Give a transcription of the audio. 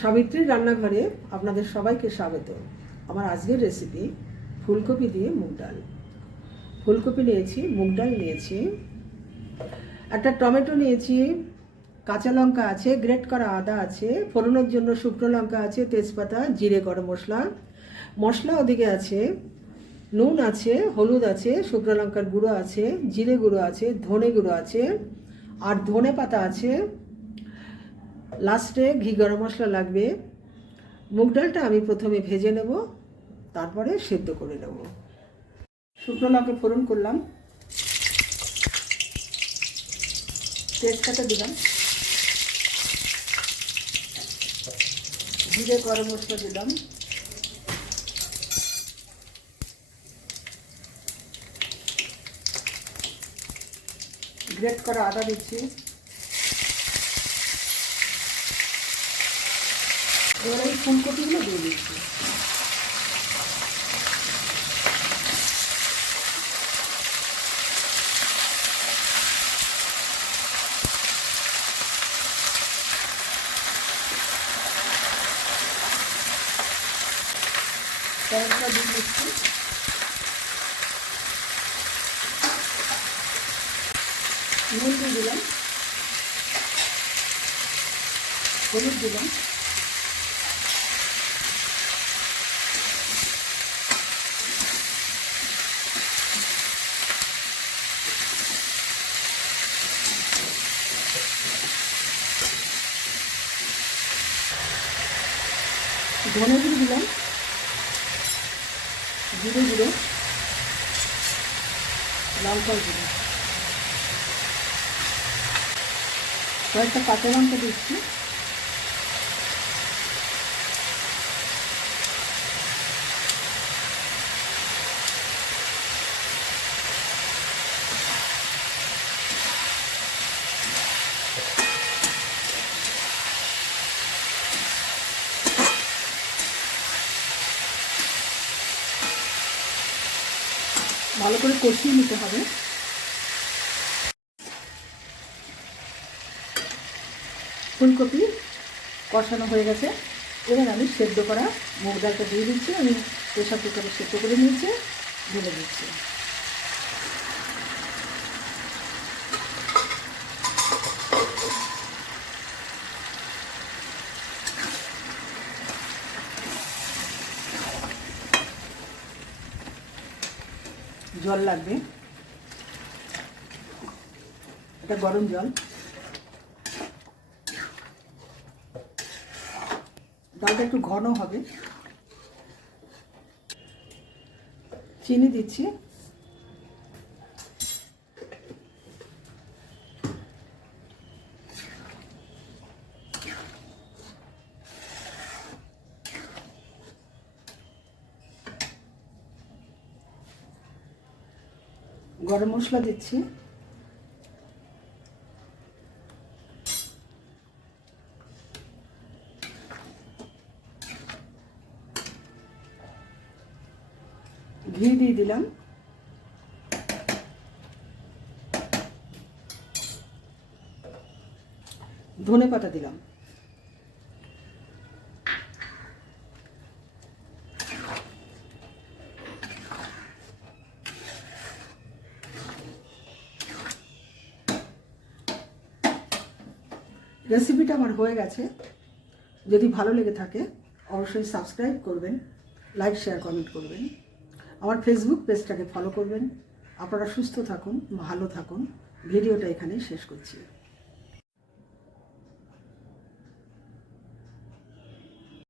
সাবিত্রীর রান্নাঘরে আপনাদের সবাইকে স্বাগত। আমার আজকের রেসিপি ফুলকপি দিয়ে মুগ ডাল। ফুলকপি নিয়েছি, মুগ ডাল নিয়েছি, একটা টমেটো নিয়েছি, কাঁচা লঙ্কা আছে, গ্রেট করা আদা আছে, ফোড়নের জন্য শুকনো লঙ্কা আছে, তেজপাতা, জিরে, গরম মশলা, মশলা ওদিকে আছে, নুন আছে, হলুদ আছে, শুকনো লঙ্কার গুঁড়ো আছে, জিরে গুঁড়ো আছে, ধনে গুঁড়ো আছে, আর ধনে পাতা আছে। লাস্টে ঘি গরম মশলা লাগবে। মুগ ডালটা আমি প্রথমে ভেজে নেব, তারপরে সেদ্ধ করে নেব। শুকনো লঙ্কা ফোড়ন করলাম, তেজপাতা দিলাম, জিরে গরম মশলা দিলাম, গ্রেট করা আদা দিচ্ছি, এবার এই ফুলকপিগুলো দিয়ে দিচ্ছি। টমেটো দিয়ে দিচ্ছি, নুন দিয়ে দিলাম, হলুদ দিলাম, ধনে গুঁড়ো দিলাম, জিরে গুঁড়ো, লঙ্কার গুঁড়ো, কয়েকটা কাঁচা লঙ্কা দিচ্ছি, ভালো করে কষিয়ে নিতে হবে। ফুলকপি কষানো হয়ে গেছে, এবার আমি সেদ্ধ করা মুগ ডালটা দিয়ে দিচ্ছি। আমি প্রেসার কুকারে সেদ্ধ করে নিয়েছি, ঢেলে দিচ্ছি। জল লাগবে, এটা গরম জল। ডালটা একটু ঘন হবে। চিনি দিচ্ছি, গরম মশলা দিচ্ছি, ঘি দিয়ে দিলাম, ধনে পাতা দিলাম, রেসিপিটা আমার হয়ে গেছে। যদি ভালো লেগে থাকে অবশ্যই সাবস্ক্রাইব করবেন, লাইক, শেয়ার, কমেন্ট করবেন। আমার ফেসবুক পেজটাকে ফলো করবেন। আপনারা সুস্থ থাকুন, ভালো থাকুন। ভিডিওটা এখানেই শেষ করছি।